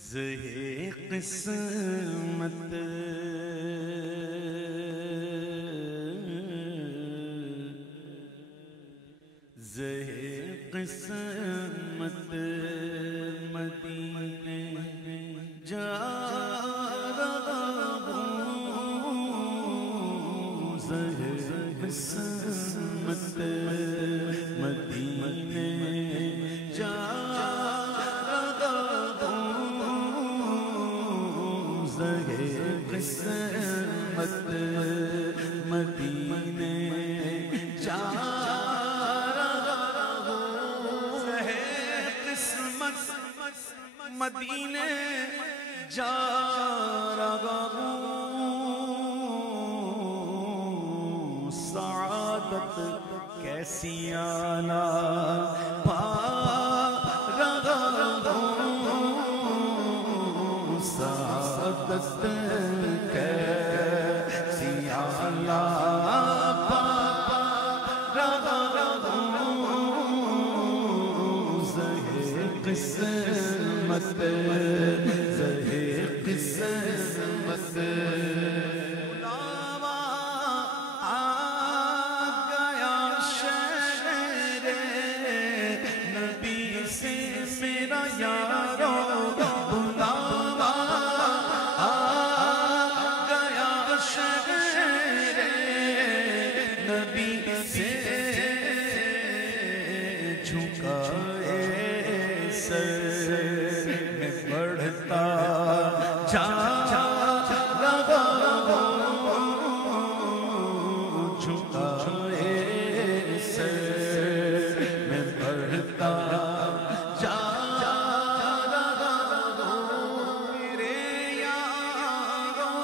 زہے قسمت زہے قسمت مدینے جا رہا ہوں زہے قسمت مدینے جا قسمت مدینے جا رہا ہوں زہے قسمت مدینے جا رہا ہوں سعادت کیسی اعلیٰ پا رہا ہوں سعادت قسمت زہے قسمت بلاوا آ گیا شہر نبی سے میرا یارو بلاوا آ گیا شہر نبی سے جھکائے میں بڑھتا جا رہا ہوں جھکائے سر میں بڑھتا جا رہا ہوں میرے یارو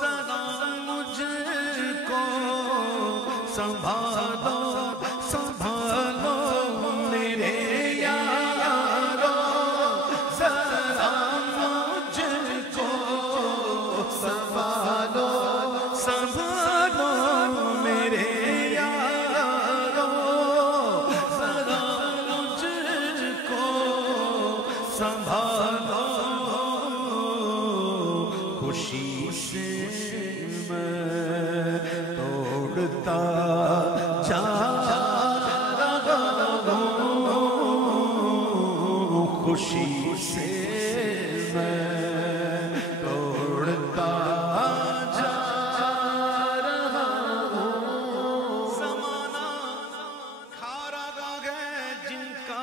ذرا مجھ کو سنبھالو سنبھالو میرے سنبھالو خوشی سے میں توڑتا جا رہا ہوں خوشی سے میں توڑتا جا رہا ہوں زمانہ کھارا گا جن کا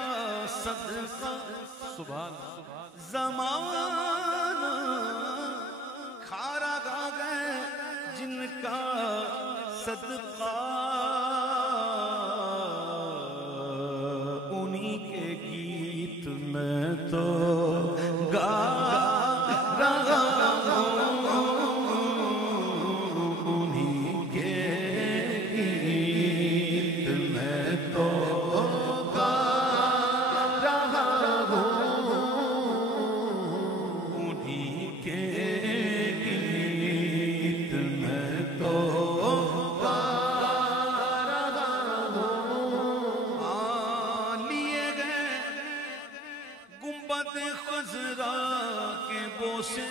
صدقہ سبحان زمانہ کھارا گا گئے جن کا صدقہ انہی کے گیت میں تو گا رہا ہوں انہی کے گیت میں تو خضرا کے بوسے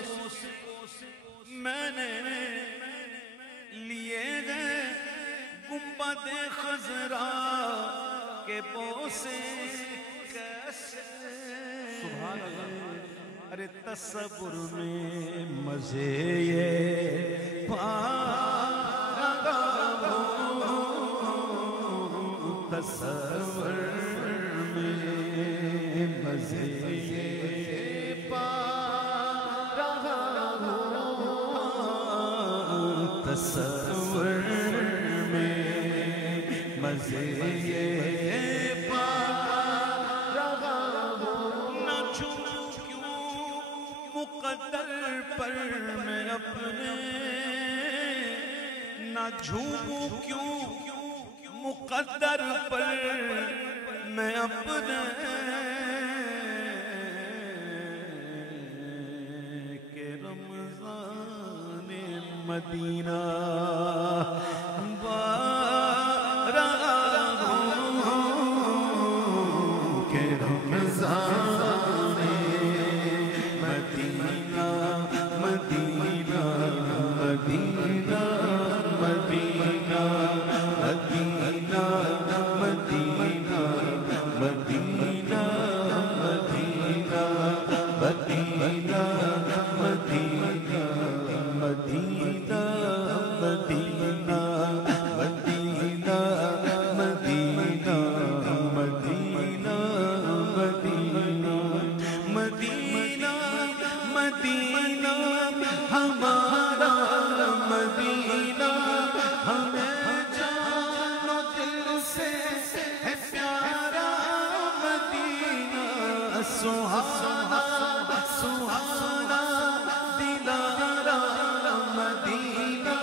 میں نے لیے گئے گنبد خضرا کے بوسے کیسے سبحان اللہ ارے تصور میں مزے یہ پا رہا ہوں تصور میں مزے تصور میں مزے یہ پا رہا ہوں نہ جھوموں کیوں مقدر پر میں اپنے نہ جھوموں کیوں مقدر پر میں اپنے کہ رمضان مدینہ با رہا ہوں کہ رمضان مدینہ ہمارا مدینہ ہمیں جان و دل سے ہے پیارا مدینہ سہانا سہانا دلارا مدینہ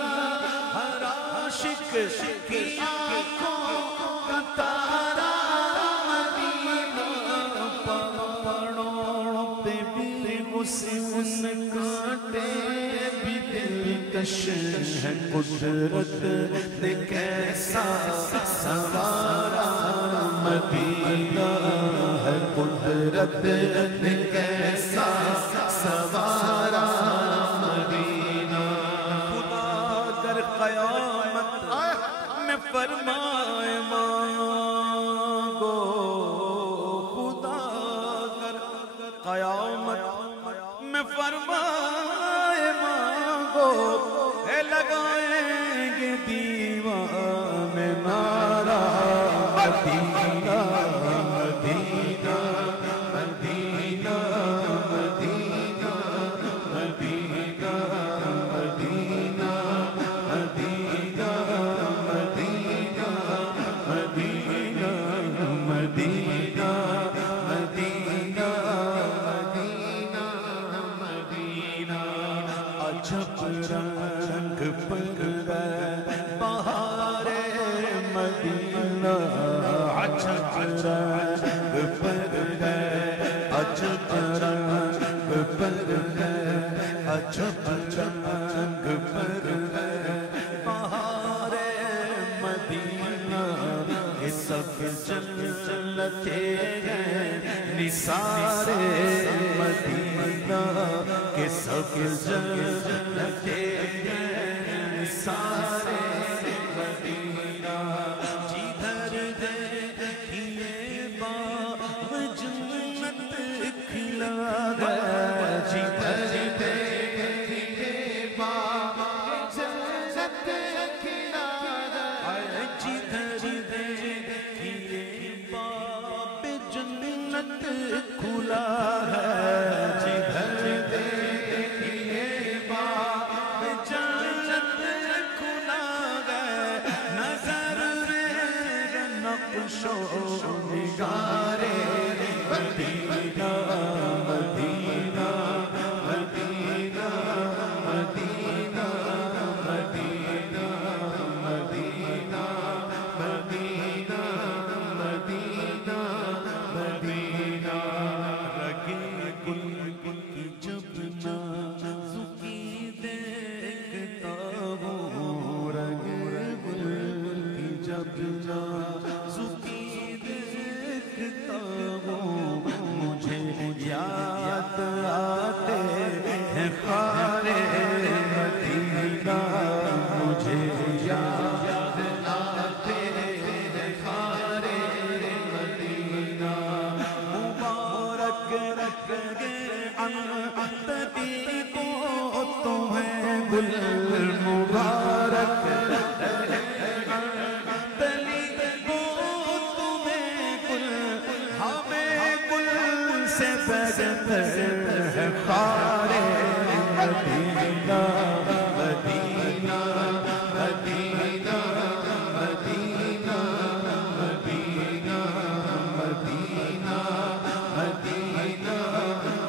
ہر عاشق کی آنکھوں کا تارا مدینہ پہاڑوں پہ بھی حسن کانٹے بھی دلکش ہے قدرت نے کیسا سوارا مدینہ ہے قدرت نے کیسا سوارا مدینہ خدا در قیامت میں فرمائے مانگو خدا در قیامت میں فرمائے مانگو اے لگائیں گے دیوان نارا مدینہ مدینہ مدینہ مدینہ مدینہ مدینہ مدینہ مدینہ مدینہ مدینہ مدینہ مدینہ مدینہ عجب رنگ پر بہار مدینہ عجب رنگ پر عجب رنگ پر عجب رنگ پر بہار مدینہ یہ سب جنتے ہیں نثار مدینہ کہ سب جنتے ہیں نثار مدینہ جدھر دیکھیے باغ جنت کھلا ہے جدھر دیکھیے باغ جنت کھلا ہے جدھر دیکھیے باغ جنت کھلا ہے جدھر دیکھیے باغ جنت کھلا ہے نظر رے نقش و نگارے مدینہ مدینہ مدینہ مدینہ مدینہ مدینہ مدینہ مدینہ مدینہ رگے گل کی جب نازکی دیکھتا ہوں رگے گل کی جب نازکی دیکھتا ہوں مجھے یاد آتے ہیں خارے مدینہ مجھے یاد آتے ہیں خارے مدینہ مبارک رکھ گے انتدی کو تمہیں گل مبارک سے بدتر ہے خارے مدینہ مدینہ مدینہ مدینہ مدینہ مدینہ مدینہ مدینہ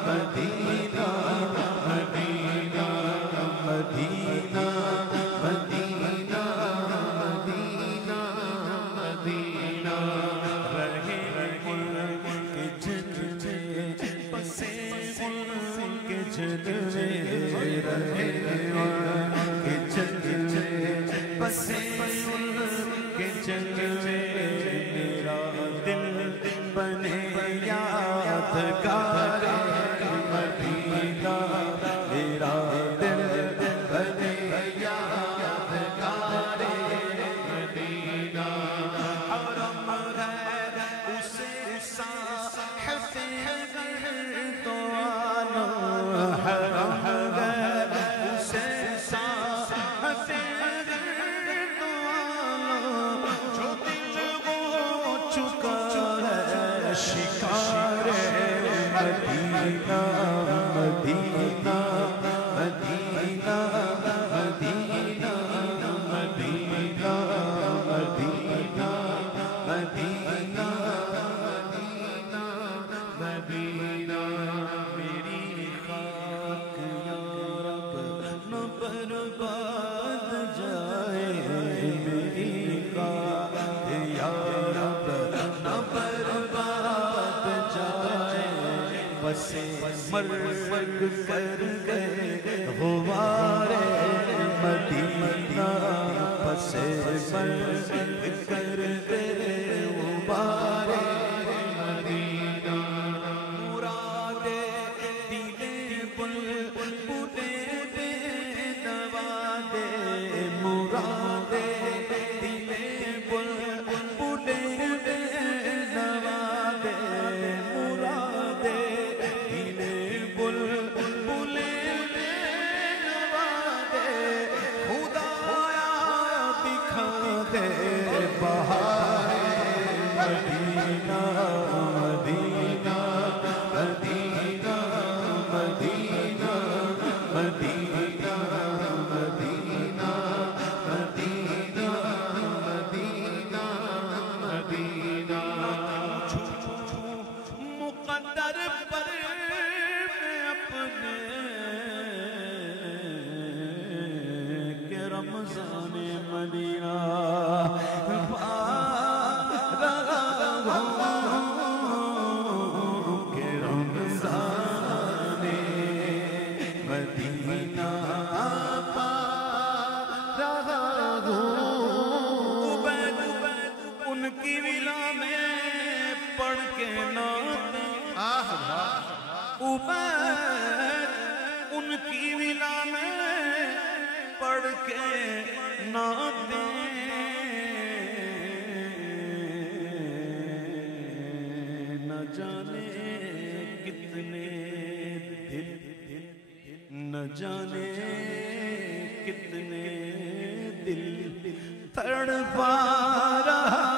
مدینہ مدینہ مدینہ مدینہ مدینہ رہے جلوے رہے کے جلوے بسے ان کے جلوے میرا دل بنے یادگار مدینہ میرا دل بنے یادگار مدینہ حرم ہے اسے صاحب تو آنا حرم ہے اسے مرگ کر گئے غبارے مدینہ پس مرگ کر گئے غبارے مدینہ مراد دل بلبل بے نوا دے مراد دل بلبل بے نوا دے مراد دل بلبل بے نوا دے خدایا دکھا دے بہار مدینہ مدینہ مدینہ مدینہ مدینہ مدینہ مدینہ مدینہ مدینہ مقدر پر میں اپنے کہ رمضان مدینہ ان کی ولا میں پڑھ کے نعت عبید ان کی ولا میں پڑھ کے نعت نہ جانے کتنے دل نہ جانے کتنے دل تڑپا رہا